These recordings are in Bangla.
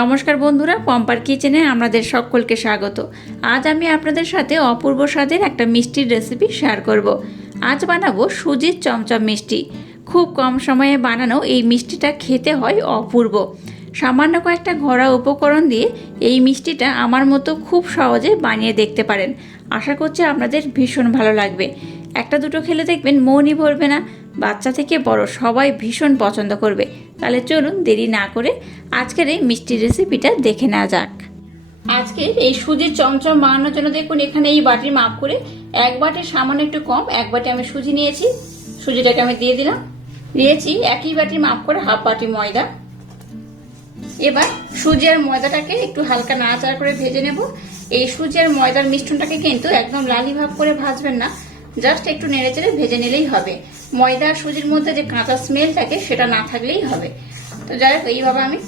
নমস্কার বন্ধুরা, পম্পার কিচেনে আপনাদের সকলকে স্বাগত। আজ আমি আপনাদের সাথে অপূর্ব স্বাদের একটা মিষ্টির রেসিপি শেয়ার করব। আজ বানাবো সুজির চমচম মিষ্টি। খুব কম সময়ে বানানো এই মিষ্টিটা খেতে হয় অপূর্ব। সামান্য কয়েকটা ঘরোয়া উপকরণ দিয়ে এই মিষ্টিটা আমার মতো খুব সহজে বানিয়ে দেখতে পারেন। আশা করছি আপনাদের ভীষণ ভালো লাগবে। একটা দুটো খেলে দেখবেন মনই ভরবে না। বাচ্চা থেকে বড় সবাই ভীষণ পছন্দ করবে। তাহলে চলুন দেরি না করে আজকের এই মিষ্টির রেসিপিটা দেখে নেওয়া যাক। আজকে এই সুজির চমচম বানানোর জন্য দেখুন এখানে এই বাটির মাপ করে এক বাটির সামান্য একটু কম এক বাটি আমি সুজি নিয়েছি। সুজিটাকে আমি দিয়ে দিলাম। দিয়েছি একই বাটির মাপ করে হাফ বাটি ময়দা। এবার সুজি আর ময়দাটাকে একটু হালকা নাড়াচাড়া করে ভেজে নেব। এই সুজি আর ময়দার মিশ্রণটাকে কিন্তু একদম লালি ভাব করে ভাজবেন না, জাস্ট একটু নেড়েচেড়ে ভেজে নিলেই হবে। ময়দা আর সুজির মধ্যে যে কাঁচা স্মেল থাকে সেটা না থাকলেই হবে। তো যাই হোক, এইভাবে আমি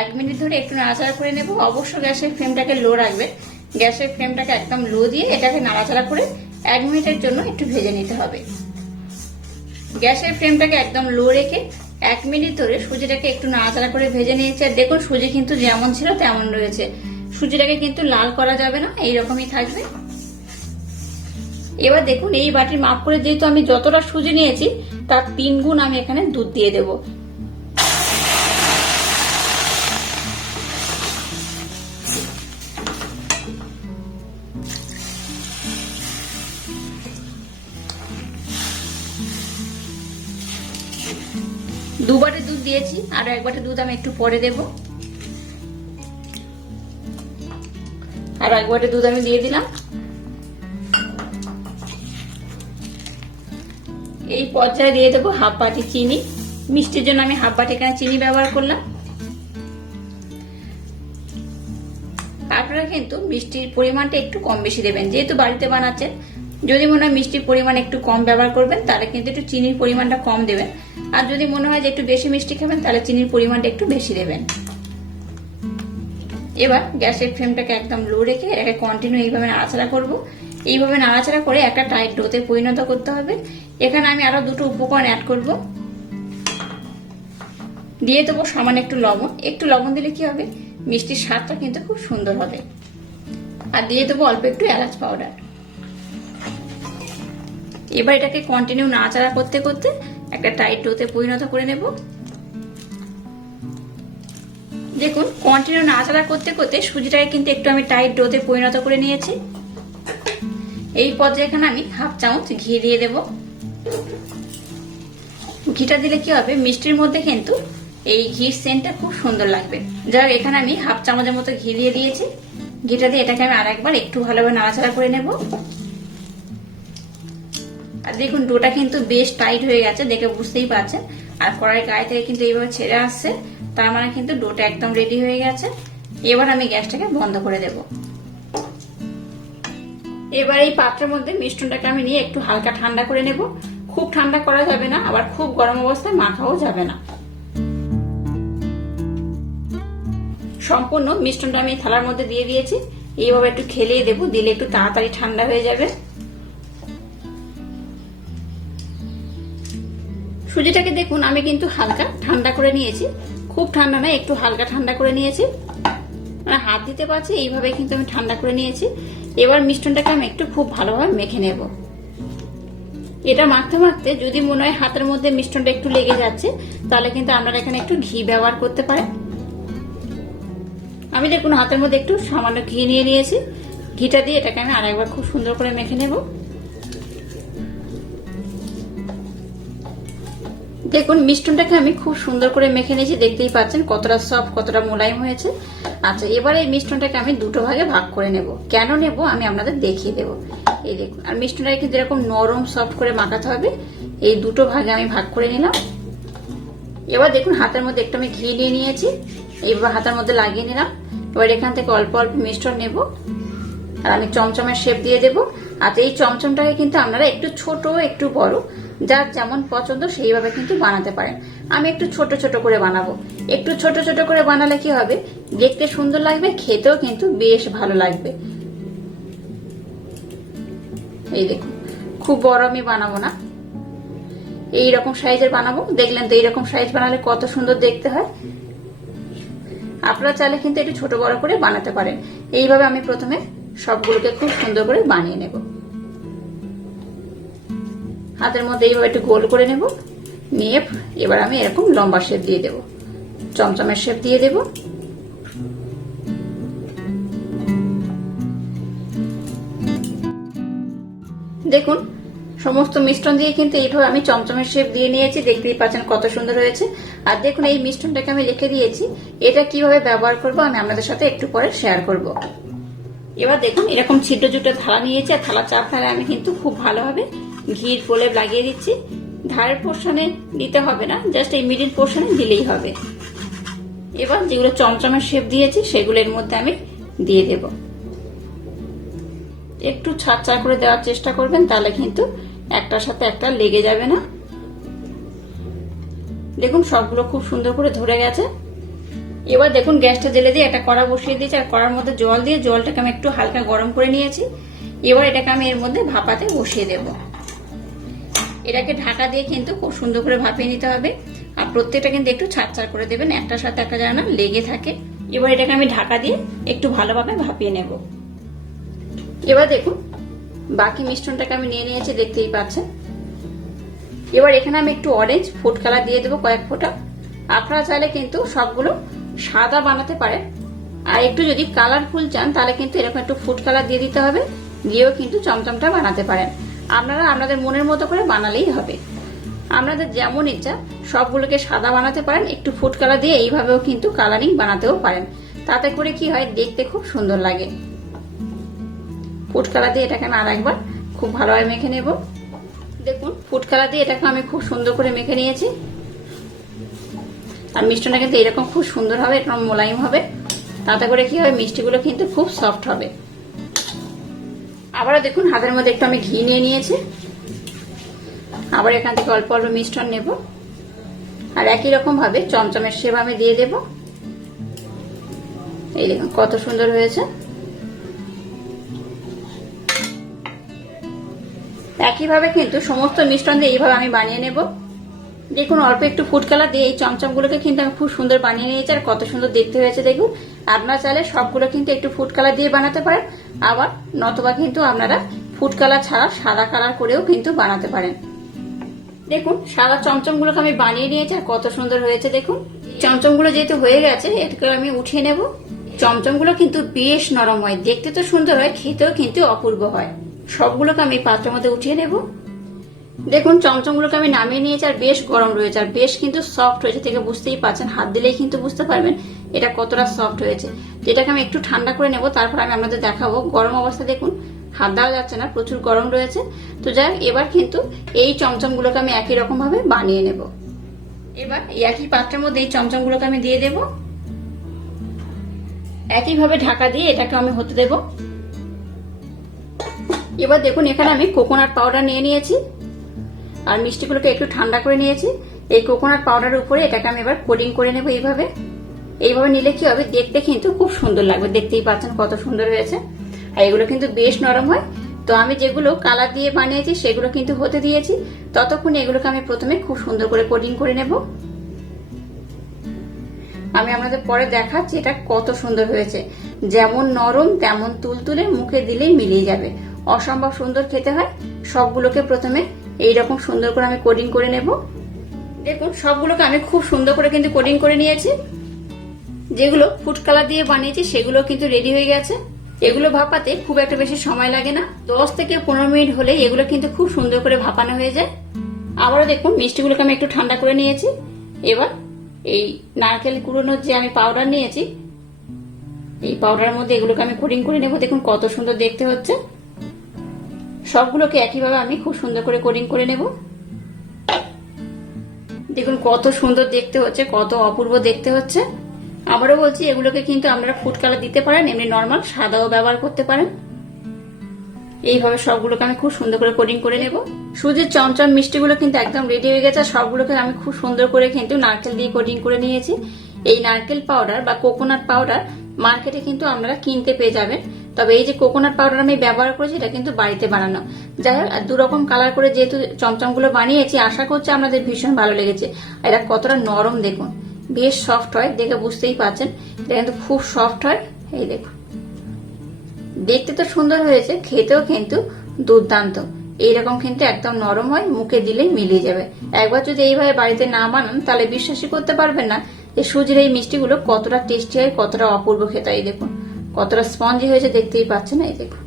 1 মিনিট ধরে একটু নাড়াচাড়া করে নেব। অবশ্য গ্যাসের ফ্লেমটাকে লো রাখবে। গ্যাসের ফ্লেমটাকে একদম লো দিয়ে এটাকে নাড়াচাড়া করে 1 মিনিটের জন্য একটু ভেজে নিতে হবে। গ্যাসের ফ্লেমটাকে একদম লো রেখে 1 মিনিট ধরে সুজিটাকে একটু নাড়াচাড়া করে ভেজে নিয়েছি। আর দেখুন সুজি কিন্তু যেমন ছিল তেমন রয়েছে। সুজিটাকে কিন্তু লাল করা যাবে না, এইরকমই থাকবে। এবার দেখুন এই বাটির মাপ করে যেহেতু আমি যতটা সুজি নিয়েছি তার 3 গুণ আমি এখানে দুধ দিয়ে দেব। দু বাটি দুধ দিয়েছি, আরো 1 বাটি দুধ আমি একটু পরে দেব। আর 1 বাটি দুধ আমি দিয়ে দিলাম। এই পর্যায়ে দিয়ে দেবো হাফ বাটি চিনি। মিষ্টির জন্য আমি হাফ বাটি এখানে চিনি ব্যবহার করলাম। আপনারা কিন্তু মিষ্টির পরিমাণটা একটু কম বেশি দেবেন, যেহেতু বাড়িতে বানাচ্ছেন। যদি মনে হয় মিষ্টির পরিমাণ একটু কম ব্যবহার করবেন তাহলে কিন্তু একটু চিনির পরিমাণটা কম দেবেন। আর যদি মনে হয় যে একটু বেশি মিষ্টি খাবেন তাহলে চিনির পরিমাণটা একটু বেশি দেবেন। এবার গ্যাসের ফ্লেমটাকে একদম লো রেখে এটাকে কন্টিনিউ এইভাবে নাড়াচাড়া করব। এইভাবে নাড়াচাড়া করে একটা টাইট ডোতে পরিণত করতে হবে। এখানে আমি আরো দুটো উপকরণ অ্যাড করব। দিয়ে দেবো সামান্য একটু লবণ। একটু লবণ দিলে কি হবে, মিষ্টির স্বাদটা কিন্তু খুব সুন্দর হবে। আর দিয়ে দেবো অল্প একটু এলাচ পাউডার। এবার এটাকে কন্টিনিউ নাড়াচাড়া করতে করতে একটা টাইট ডোতে পরিণত করে নেব। দেখুন কন্টিনিউ নাড়াচাড়া করতে করতে সুজিটাকে কিন্তু একটু আমি টাইট ডোতে পরিণত করে নিয়েছি। এই পর্যায়ে এখানে আমি হাফ চামচ ঘি দিয়ে দেব। ঘিটা দিলে কি হবে, মিষ্টির মধ্যে কিন্তু এই ঘির সেন্টটা খুব সুন্দর লাগবে। যাই এখানে আমি হাফ চামচের মতো ঘি দিয়ে দিয়েছি। ঘিটা দিয়ে এটাকে আমি আরেকবার একটু ভালোভাবে নাড়াচাড়া করে নেব। আর দেখুন ডোটা কিন্তু বেশ টাইট হয়ে গেছে, দেখে বুঝতেই পারছেন। আর কড়াই গায়ে থেকে কিন্তু এইভাবে ছেড়ে আসছে, তার মানে কিন্তু ডোটা একদম রেডি হয়ে গেছে। এবার আমি গ্যাসটাকে বন্ধ করে দেব। এবার এই পাত্রের মধ্যে মিশ্রণটাকে আমি নিয়ে একটু হালকা ঠান্ডা করে নেব। খুব ঠান্ডা করা যাবে না, আবার খুব গরম অবস্থায় মাখাও যাবে না। সম্পূর্ণ মিশ্রণটা আমি থালার মধ্যে দিয়ে দিয়েছি। এইভাবে একটু খেলিয়ে দেবো, দিলে একটু তাড়াতাড়ি ঠান্ডা হয়ে যাবে। সুজিটাকে দেখুন আমি কিন্তু হালকা ঠান্ডা করে নিয়েছি, খুব ঠান্ডা নয়, একটু হালকা ঠান্ডা করে নিয়েছি। মানে হাত দিতে পারছি এইভাবে কিন্তু আমি ঠান্ডা করে নিয়েছি। এবার মিশ্রণটাকে আমি একটু খুব ভালোভাবে মেখে নেব। এটা মাখতে মাখতে যদি মনে হয় হাতের মধ্যে মিশ্রণটা একটু লেগে যাচ্ছে তাহলে কিন্তু আপনারা এখানে একটু ঘি ব্যবহার করতে পারেন। আমি দেখুন হাতের মধ্যে একটু সামান্য ঘি নিয়ে নিয়েছি। ঘিটা দিয়ে এটাকে আমি আরেকবার খুব সুন্দর করে মেখে নেব। দেখুন মিশ্রণটাকে আমি খুব সুন্দর করে মেখে নিয়েছি, দেখতেই পাচ্ছেন কতটা সফট কতটা মোলায়েম হয়েছে। আচ্ছা এবার এই মিশ্রণটাকে আমি দুটো ভাগে ভাগ করে নেব। কেন নেব আমি আপনাদের দেখিয়ে দেবো। এই দেখুন, আর মিশ্রণটাকে কিন্তু এরকম নরম সফট করে মাখাতে হবে। এই দুটো ভাগে আমি ভাগ করে নিলাম। এবার দেখুন হাতের মধ্যে একটু আমি ঘি নিয়ে নিয়েছি, এবার হাতের মধ্যে লাগিয়ে নিলাম। এবার এখান থেকে অল্প অল্প মিশ্রণ নেব আর আমি চমচমের শেপ দিয়ে দেবো। আর এই চমচমটাকে কিন্তু আপনারা একটু ছোট একটু বড় যার যেমন পছন্দ সেইভাবে কিন্তু বানাতে পারেন। আমি একটু ছোট ছোট করে বানাবো। একটু ছোট ছোট করে বানালে কি হবে, দেখতে সুন্দর লাগবে, খেতেও কিন্তু বেশ ভালো লাগবে। এই দেখুন খুব বড় আমি বানাবো না, এইরকম সাইজের বানাবো। দেখলেন তো এইরকম সাইজ বানালে কত সুন্দর দেখতে হয়। আপনারা চাইলে কিন্তু একটু ছোট বড় করে বানাতে পারেন। এইভাবে আমি প্রথমে সবগুলোকে খুব সুন্দর করে বানিয়ে নেব। হাতের মধ্যে এইভাবে একটু গোল করে নেব, নিয়ে এবার আমি এরকম লম্বা শেপ দিয়ে দেব, চমচমের শেপ দিয়ে দেব। দেখুন সমস্ত মিশ্রণ দিয়ে কিন্তু এইভাবে আমি চমচমের শেপ দিয়ে নিয়েছি, দেখতেই পাচ্ছেন কত সুন্দর হয়েছে। আর দেখুন এই মিশ্রণটাকে আমি রেখে দিয়েছি, এটা কিভাবে ব্যবহার করব আমি আপনাদের সাথে একটু পরে শেয়ার করব। এবার দেখুন এরকম ছিদ্রযুক্ত থালা নিয়েছি, আর থালা চাপ থালায় আমি কিন্তু খুব ভালোভাবে ঘির প্রলেপ লাগিয়ে দিচ্ছি। ধারের পোর্শনে দিতে হবে না, জাস্ট এই মিডিল পোর্শনে দিলেই হবে। এবার যেগুলো চমচমের শেপ দিয়েছি সেগুলো এর মধ্যে আমি দিয়ে দেব। একটু ছাড় করে দেওয়ার চেষ্টা করবেন, তাহলে কিন্তু একটার সাথে একটা লেগে যাবে না। দেখুন সবগুলো খুব সুন্দর করে ধরে গেছে। এবার দেখুন গ্যাসটা জেলে দিয়ে একটা কড়া বসিয়ে দিয়েছি, আর কড়ার মধ্যে জল দিয়ে জলটাকে আমি একটু হালকা গরম করে নিয়েছি। এবার এটাকে আমি এর মধ্যে ভাপাতে বসিয়ে দেব। এটাকে ঢাকা দিয়ে কিন্তু খুব সুন্দর করে ভাপিয়ে নিতে হবে, আর প্রত্যেকটা কিন্তু একটু ছাড় করে দেবেন, একটার সাথে একটা যেন না লেগে থাকে। এবার এটাকে আমি ঢাকা দিয়ে একটু ভালোভাবে ভাপিয়ে নেব। এবার দেখুন বাকি মিশ্রণটাকে আমি নিয়ে নিয়েছি, দেখতেই পাচ্ছেন। এবার এখানে আমি একটু অরেঞ্জ ফুড কালার দিয়ে দেবো কয়েক ফোঁটা। আপনারা চাইলে কিন্তু সবগুলো সাদা বানাতে পারেন, আর একটু যদি কালারফুল চান তাহলে কিন্তু এরকম একটু ফুড কালার দিয়ে দিতে হবে, দিয়েও কিন্তু চমচমটা বানাতে পারেন। আপনারা আপনাদের মনের মতো করে বানালেই হবে, আপনাদের যেমন ইচ্ছা। সবগুলোকে সাদা বানাতে পারেন, একটু ফুড কালার দিয়ে এইভাবেও কিন্তু কালারিং বানাতেও পারেন, তাতে করে কি হয় দেখতে খুব সুন্দর লাগে। ফুড কালার দিয়ে এটাকে আমি আর একবার খুব ভালোভাবে মেখে নেব। দেখুন ফুড কালার দিয়ে এটাকে আমি খুব সুন্দর করে মেখে নিয়েছি, আর মিষ্টিটা কিন্তু এরকম খুব সুন্দর হবে, এরকম মোলায়েম হবে, তাতে করে কি হবে মিষ্টিগুলো কিন্তু খুব সফট হবে। আবারও দেখুন হাতের মধ্যে একটু আমি ঘি নিয়ে নিয়েছি, আবার এখান থেকে অল্প অল্প মিশ্রণ নেব, আর একই রকম ভাবে চমচমের শেপ আমি দিয়ে দেব। এই দেখুন কত সুন্দর হয়েছে। একইভাবে কিন্তু সমস্ত মিশ্রণ দিয়ে এইভাবে আমি বানিয়ে নেব। দেখুন অল্প একটু ফুড কালার দিয়ে এই চমচমগুলোকে কিন্তু আমি খুব সুন্দর বানিয়ে নিয়েছি, আর কত সুন্দর দেখতে হয়েছে দেখুন। আপনারা চাইলে সবগুলো কিন্তু একটু ফুড কালার দিয়ে বানাতে পারেন, আবার নতবা কিন্তু আপনারা ফুড কালার ছাড়া সাদা কালার করেও কিন্তু বানাতে পারেন। দেখুন সাদা চমচমগুলোকে আমি বানিয়ে নিয়েছি, আর কত সুন্দর হয়েছে দেখুন। চমচমগুলো যেহেতু হয়ে গেছে এটাকে আমি উঠিয়ে নেব। চমচমগুলো কিন্তু বেশ নরম হয়, দেখতে তো সুন্দর হয়, খেতেও কিন্তু অপূর্ব হয়। সবগুলোকে আমি পাত্রের মধ্যে উঠিয়ে নেব। দেখুন চমচমগুলোকে আমি নামিয়ে নিয়েছি, আর বেশ গরম রয়েছে, আর বেশ কিন্তু সফট হয়েছে, থেকে বুঝতেই পারছেন, হাত দিলেই কিন্তু বুঝতে পারবেন এটা কতটা সফট হয়েছে। এটাকে আমি একটু ঠান্ডা করে নেব, তারপর আমি আপনাদের দেখাবো। গরম অবস্থা দেখুন হাত দেওয়া যাচ্ছে না, প্রচুর গরম রয়েছে। তো যাই হোক, এবার কিন্তু এই চমচমগুলোকে আমি একই রকম ভাবে বানিয়ে নেব। এবার একই পাত্রের মধ্যে এই চমচমগুলোকে আমি দিয়ে দেব, একইভাবে ঢাকা দিয়ে এটাকে আমি হতে দেব। এবার দেখুন এখানে আমি কোকোনাট পাউডার নিয়ে নিয়েছি, আর মিষ্টিগুলোকে একটু ঠান্ডা করে নিয়েছি। এই কোকোনাট পাউডারের উপরে এটাকে আমি এবার কোটিং করে নেব। এইভাবে নিলে কি হবে দেখতে কিন্তু খুব সুন্দর লাগবে, দেখতেই পাচ্ছেন কত সুন্দর হয়েছে। আর এগুলো কিন্তু বেশ নরম হয়। তো আমি যেগুলো কালার দিয়ে বানিয়েছি সেগুলো কিন্তু হতে দিয়েছি, ততক্ষণ এগুলোকে আমি প্রথমে খুব সুন্দর করে কোটিং করে নেব। আমি আপনাদের পরে দেখাচ্ছি এটা কত সুন্দর হয়েছে, যেমন নরম তেমন তুলতুলে, মুখে দিলেই মিলিয়ে যাবে, অসম্ভব সুন্দর খেতে হয়। সবগুলোকে প্রথমে এইরকম সুন্দর করে আমি কোটিং করে নেব। দেখুন সবগুলোকে আমি খুব সুন্দর করে কিন্তু কোটিং করে নিয়েছি। যেগুলো ফুড কালার দিয়ে বানিয়েছি সেগুলো কিন্তু রেডি হয়ে গেছে। এগুলো ভাপাতে খুব একটা বেশি সময় লাগে না, 10 থেকে 15 মিনিট হলে এগুলো কিন্তু খুব সুন্দর করে ভাপানো হয়ে যায়। আবারও দেখুন মিষ্টিগুলোকে আমি একটু ঠান্ডা করে নিয়েছি। এবার এই নারকেল কুড়োনোর যে আমি পাউডার নিয়েছি, এই পাউডারের মধ্যে এগুলোকে আমি কোটিং করে নেব। দেখুন কত সুন্দর দেখতে হচ্ছে। সবগুলোকে একইভাবে আমি খুব সুন্দর করে কোটিং করে নেব। দেখুন কত সুন্দর দেখতে হচ্ছে, কত অপূর্ব দেখতে হচ্ছে। আবারও বলছি এগুলোকে কিন্তু আপনারা ফুড কালার দিতে পারেন, এমনি নর্মাল সাদাও ব্যবহার করতে পারেন। এইভাবে সবগুলোকে আমি খুব সুন্দর করে কোটিং করে নেব। সুজির চমচম মিষ্টিগুলো কিন্তু একদম রেডি হয়ে গেছে। সবগুলোকে আমি খুব সুন্দর করে কিন্তু নারকেল দিয়ে কোটিং করে নিয়েছি। এই নারকেল পাউডার বা কোকোনাট পাউডার মার্কেটে কিন্তু আপনারা কিনতে পেয়ে যাবেন, তবে এই যে কোকোনাট পাউডার আমি ব্যবহার করেছি এটা কিন্তু বাড়িতে বানানো। যাই হোক, 2 রকম কালার করে যেহেতু চমচমগুলো বানিয়েছি, আশা করছি আপনাদের ভীষণ ভালো লেগেছে। এটা কতটা নরম দেখুন, বেশ সফট হয়, দেখে বুঝতেই পারছেন এটা কিন্তু খুব সফট হয়। এই দেখুন, দেখতে তো সুন্দর হয়েছে, খেতেও কিন্তু দুর্দান্ত। এইরকম কিন্তু একদম নরম হয়, মুখে দিলেই মিলিয়ে যাবে। একবার যদি এইভাবে বাড়িতে না বানান তাহলে বিশ্বাসই করতে পারবেন না যে সুজির এই মিষ্টিগুলো কতটা টেস্টি হয়, কতটা অপূর্ব খেতে। এই দেখুন কতটা স্পঞ্জি হয়েছে, দেখতেই পাচ্ছেন। এই দেখুন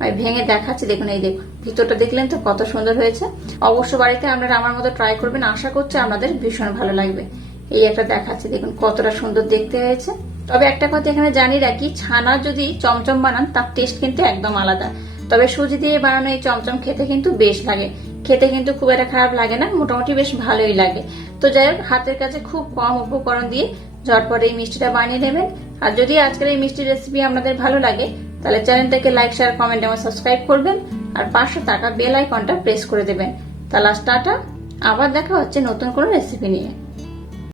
আমি ভেঙে দেখাচ্ছি, দেখুন এই দেখুন ভিতরটা দেখলেন তো কত সুন্দর হয়েছে। অবশ্য বাড়িতে আপনারা আমার মতো ট্রাই করবেন, আশা করছি আপনাদের ভীষণ ভালো লাগবে। এই একটা দেখাচ্ছি, দেখুন কতটা সুন্দর দেখতে হয়েছে। তবে একটা কথা এখানে জানি রাখি, ছানা যদি চমচম বানান তার টেস্ট কিন্তু একদম আলাদা। তবে সুজি দিয়ে বানানো এই চমচম খেতে কিন্তু বেশ লাগে, খেতে কিন্তু খুব একটা খারাপ লাগে না, মোটামুটি বেশ ভালোই লাগে। তো যাই হোক, হাতের কাছে খুব কম উপকরণ দিয়ে ঝটপট এই মিষ্টিটা বানিয়ে নেবেন। আর যদি আজকের এই মিষ্টির রেসিপি আপনাদের ভালো লাগে তাহলে চ্যানেলটাকে লাইক, শেয়ার, কমেন্ট এবং সাবস্ক্রাইব করবেন। আর পাশে থাকা বেল আইকনটা প্রেস করে দেবেন। তাহলে টাটা, আবার দেখা হচ্ছে নতুন কোনো রেসিপি নিয়ে।